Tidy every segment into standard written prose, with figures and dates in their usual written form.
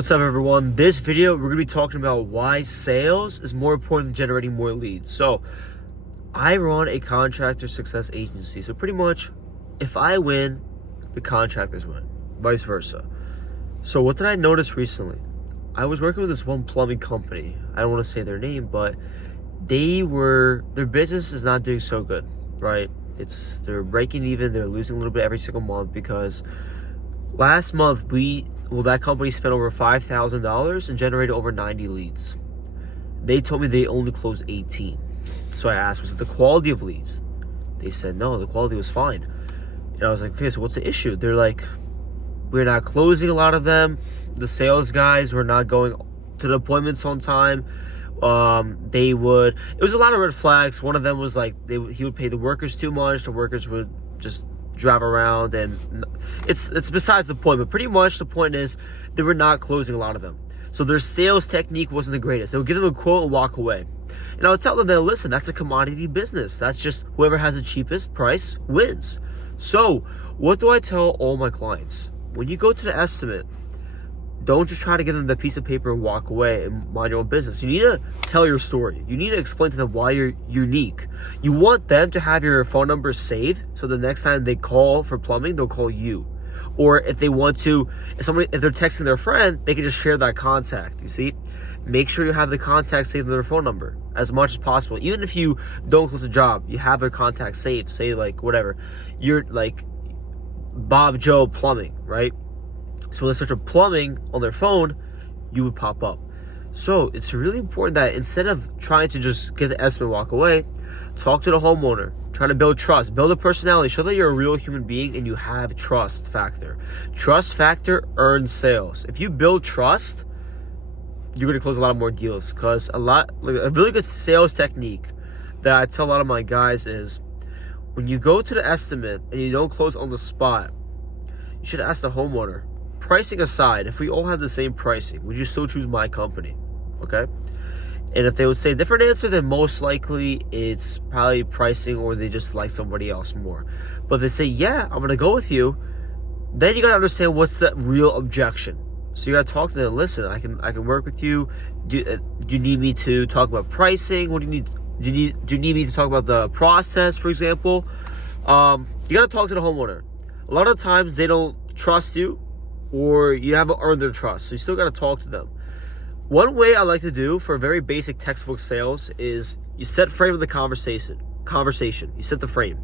What's up, everyone? This video we're gonna be talking about why sales is more important than generating more leads. So I run a contractor success agency, so pretty much if I win, the contractors win, vice versa. So what did I notice recently? I was working with this one plumbing company. I don't want to say their name, but their business is not doing so good, right? They're breaking even, they're losing a little bit every single month because last month that company spent over $5,000 and generated over 90 leads. They told me they only closed 18. So I asked, was it the quality of leads? They said no, the quality was fine. And I was like, okay, so what's the issue? They're like, we're not closing a lot of them. The sales guys were not going to the appointments on time. It was a lot of red flags. One of them was like he would pay the workers too much. The workers would just drive around, and it's besides the point, but pretty much the point is they were not closing a lot of them. So their sales technique wasn't the greatest. They would give them a quote and walk away. And I would tell them that, listen, that's a commodity business. That's just whoever has the cheapest price wins. So what do I tell all my clients? When you go to the estimate, don't just try to give them the piece of paper and walk away and mind your own business. You need to tell your story. You need to explain to them why you're unique. You want them to have your phone number saved, so the next time they call for plumbing, they'll call you. Or if they want to, if they're texting their friend, they can just share that contact. You see, make sure you have the contact saved in their phone number as much as possible. Even if you don't close a job, you have their contact saved. Say like whatever, you're like Bob Joe Plumbing, right? So when they search for plumbing on their phone, you would pop up. So it's really important that instead of trying to just get the estimate and walk away, talk to the homeowner, try to build trust, build a personality, show that you're a real human being and you have trust factor. Trust factor earns sales. If you build trust, you're going to close a lot of more deals, because a really good sales technique that I tell a lot of my guys is when you go to the estimate and you don't close on the spot, you should ask the homeowner, pricing aside, if we all had the same pricing, would you still choose my company? Okay? And if they would say a different answer, then most likely it's probably pricing, or they just like somebody else more. But if they say, yeah, I'm going to go with you, then you got to understand what's the real objection. So you got to talk to them. Listen, I can work with you. Do you need me to talk about pricing? What do you need? Do you need me to talk about the process, for example? You got to talk to the homeowner. A lot of times they don't trust you, or you haven't earned their trust. So you still got to talk to them. One way I like to do for very basic textbook sales is you set frame of the conversation. You set the frame.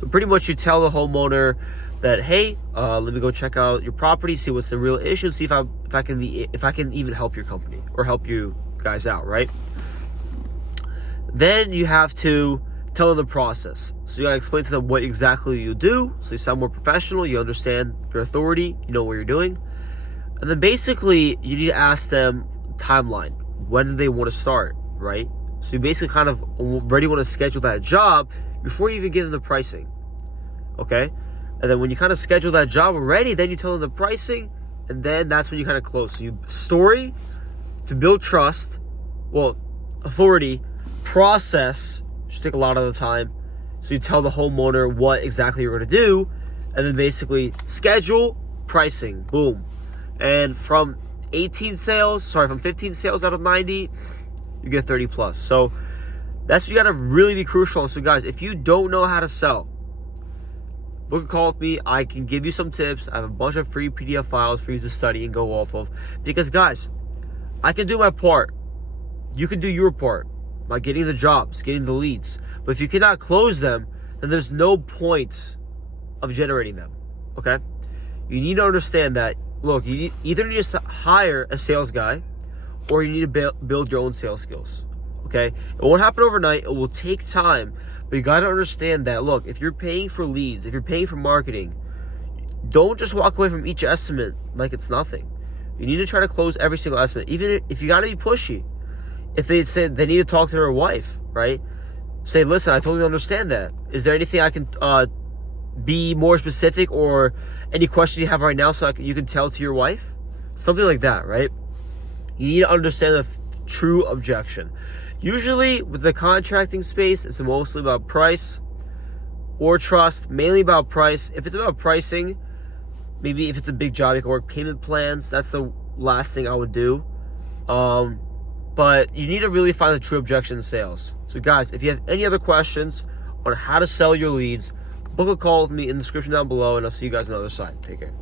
So pretty much you tell the homeowner that, hey, let me go check out your property, see what's the real issue, see if I can even help your company or help you guys out, right? Then you have to tell them the process. So you gotta explain to them what exactly you do, so you sound more professional, you understand your authority, you know what you're doing. And then basically you need to ask them timeline. When do they want to start, right? So you basically kind of already want to schedule that job before you even give them the pricing. Okay? And then when you kind of schedule that job already, then you tell them the pricing, and then that's when you kind of close. So you story to build trust, authority, process should take a lot of the time. So you tell the homeowner what exactly you're going to do, and then basically schedule, pricing, boom. And from 15 sales out of 90, you get 30 plus. So that's what you got to really be crucial on. So guys, if you don't know how to sell, book a call with me. I can give you some tips. I have a bunch of free PDF files for you to study and go off of. Because guys, I can do my part. You can do your part by getting the jobs, getting the leads. But if you cannot close them, then there's no point of generating them. Okay? You need to understand that, look, you either need to hire a sales guy, or you need to build your own sales skills. Okay? It won't happen overnight. It will take time. But you got to understand that, look, if you're paying for leads, if you're paying for marketing, don't just walk away from each estimate like it's nothing. You need to try to close every single estimate, even if you got to be pushy. If they say they need to talk to their wife, right? Say, listen, I totally understand that. Is there anything I can be more specific, or any questions you have right now so you can tell to your wife? Something like that, right? You need to understand the true objection. Usually with the contracting space, it's mostly about price or trust, mainly about price. If it's about pricing, maybe if it's a big job, you can work payment plans. That's the last thing I would do. But you need to really find the true objection in sales. So guys, if you have any other questions on how to sell your leads, book a call with me in the description down below, and I'll see you guys on the other side. Take care.